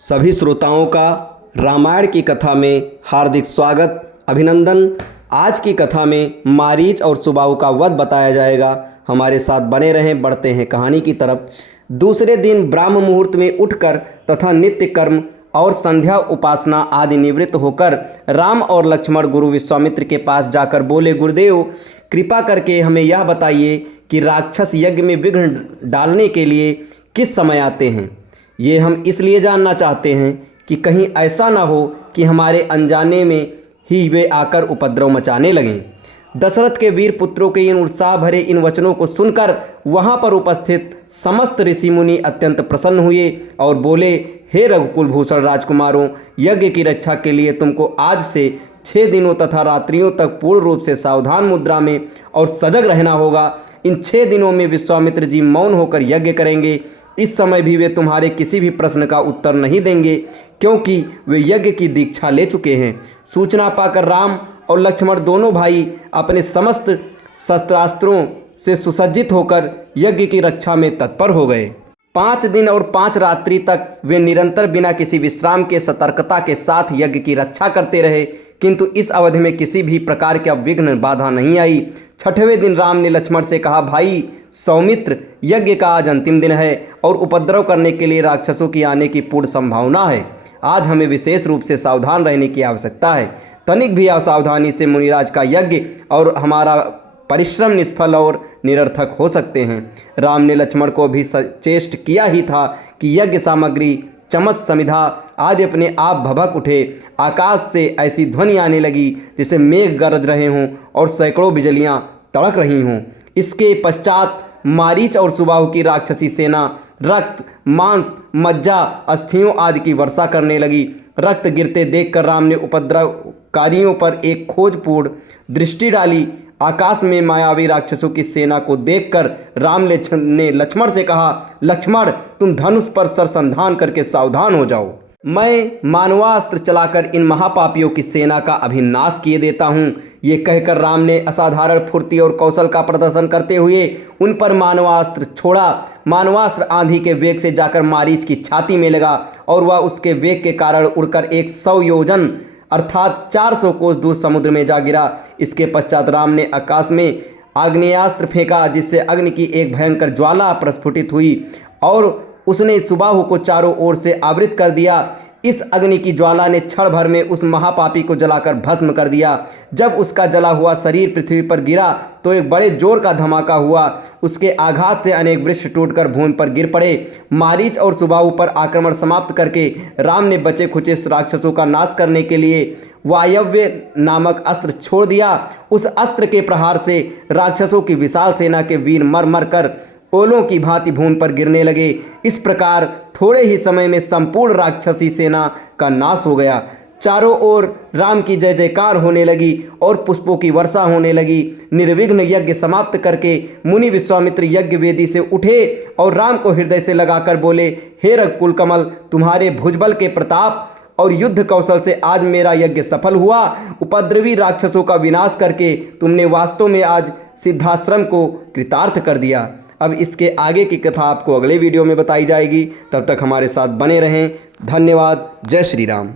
सभी श्रोताओं का रामायण की कथा में हार्दिक स्वागत अभिनंदन। आज की कथा में मारीच और सुबाहु का वध बताया जाएगा। हमारे साथ बने रहें। बढ़ते हैं कहानी की तरफ। दूसरे दिन ब्राह्म मुहूर्त में उठकर तथा नित्य कर्म और संध्या उपासना आदि निवृत्त होकर राम और लक्ष्मण गुरु विश्वामित्र के पास जाकर बोले, गुरुदेव कृपा करके हमें यह बताइए कि राक्षस यज्ञ में विघ्न डालने के लिए किस समय आते हैं। ये हम इसलिए जानना चाहते हैं कि कहीं ऐसा ना हो कि हमारे अनजाने में ही वे आकर उपद्रव मचाने लगें। दशरथ के वीर पुत्रों के इन उत्साह भरे इन वचनों को सुनकर वहां पर उपस्थित समस्त ऋषि मुनि अत्यंत प्रसन्न हुए और बोले, हे रघुकुल भूषण राजकुमारों, यज्ञ की रक्षा के लिए तुमको आज से 6 दिनों तथा रात्रियों तक पूर्ण रूप से सावधान मुद्रा में और सजग रहना होगा। इन 6 दिनों में विश्वामित्र जी मौन होकर यज्ञ करेंगे। इस समय भी वे तुम्हारे किसी भी प्रश्न का उत्तर नहीं देंगे, क्योंकि वे यज्ञ की दीक्षा ले चुके हैं। सूचना पाकर राम और लक्ष्मण दोनों भाई अपने समस्त शस्त्रास्त्रों से सुसज्जित होकर यज्ञ की रक्षा में तत्पर हो गए। 5 दिन और 5 रात्रि तक वे निरंतर बिना किसी विश्राम के सतर्कता के साथ यज्ञ की रक्षा करते रहे, किंतु इस अवधि में किसी भी प्रकार का विघ्न बाधा नहीं आई। 6वें दिन राम ने लक्ष्मण से कहा, भाई सौमित्र, यज्ञ का आज अंतिम दिन है और उपद्रव करने के लिए राक्षसों की आने की पूर्ण संभावना है। आज हमें विशेष रूप से सावधान रहने की आवश्यकता है। तनिक भी असावधानी से मुनिराज का यज्ञ और हमारा परिश्रम निष्फल और निरर्थक हो सकते हैं। राम ने लक्ष्मण को भी सचेष्ट किया ही था कि यज्ञ सामग्री, चमच, समिधा आदि अपने आप भभक उठे। आकाश से ऐसी ध्वनि आने लगी जैसे मेघ गरज रहे हों और सैकड़ों बिजलियां तड़क रही हों। इसके पश्चात मारीच और सुबाहु की राक्षसी सेना रक्त, मांस, मज्जा, अस्थियों आदि की वर्षा करने लगी। रक्त गिरते देखकर राम ने उपद्रवकारियों पर एक खोजपूर्ण दृष्टि डाली। आकाश में मायावी राक्षसों की सेना को देखकर राम ने लक्ष्मण से कहा, लक्ष्मण तुम धनुष पर सरसंधान करके सावधान हो जाओ। मैं मानवास्त्र चलाकर इन महापापियों की सेना का अभिनाश किए देता हूँ। ये कहकर राम ने असाधारण फुर्ती और कौशल का प्रदर्शन करते हुए उन पर मानवास्त्र छोड़ा। मानवास्त्र आंधी के वेग से जाकर मारीच की छाती में लगा और वह उसके वेग के कारण उड़कर 100 योजन अर्थात 400 कोस दूर समुद्र में जा गिरा। इसके पश्चात राम ने आकाश में आग्नेयास्त्र फेंका, जिससे अग्नि की एक भयंकर ज्वाला प्रस्फुटित हुई और उसने सुबाहु को चारों ओर से आवृत कर दिया। इस अग्नि की ज्वाला ने क्षण भर में उस महापापी को जलाकर भस्म कर दिया। जब उसका जला हुआ शरीर पृथ्वी पर गिरा तो एक बड़े जोर का धमाका हुआ। उसके आघात से अनेक वृक्ष टूटकर भूमि पर गिर पड़े। मारीच और सुबाहु पर आक्रमण समाप्त करके राम ने बचे खुचे राक्षसों का नाश करने के लिए वायव्य नामक अस्त्र छोड़ दिया। उस अस्त्र के प्रहार से राक्षसों की विशाल सेना के वीर मर मर कर ओलों की भांति भूमि पर गिरने लगे। इस प्रकार थोड़े ही समय में संपूर्ण राक्षसी सेना का नाश हो गया। चारों ओर राम की जय जयकार होने लगी और पुष्पों की वर्षा होने लगी। निर्विघ्न यज्ञ समाप्त करके मुनि विश्वामित्र यज्ञ वेदी से उठे और राम को हृदय से लगाकर बोले, हे रघुकुल कमल, तुम्हारे भुजबल के प्रताप और युद्ध कौशल से आज मेरा यज्ञ सफल हुआ। उपद्रवी राक्षसों का विनाश करके तुमने वास्तव में आज सिद्धाश्रम को कृतार्थ कर दिया। अब इसके आगे की कथा आपको अगले वीडियो में बताई जाएगी। तब तक हमारे साथ बने रहें। धन्यवाद। जय श्री राम।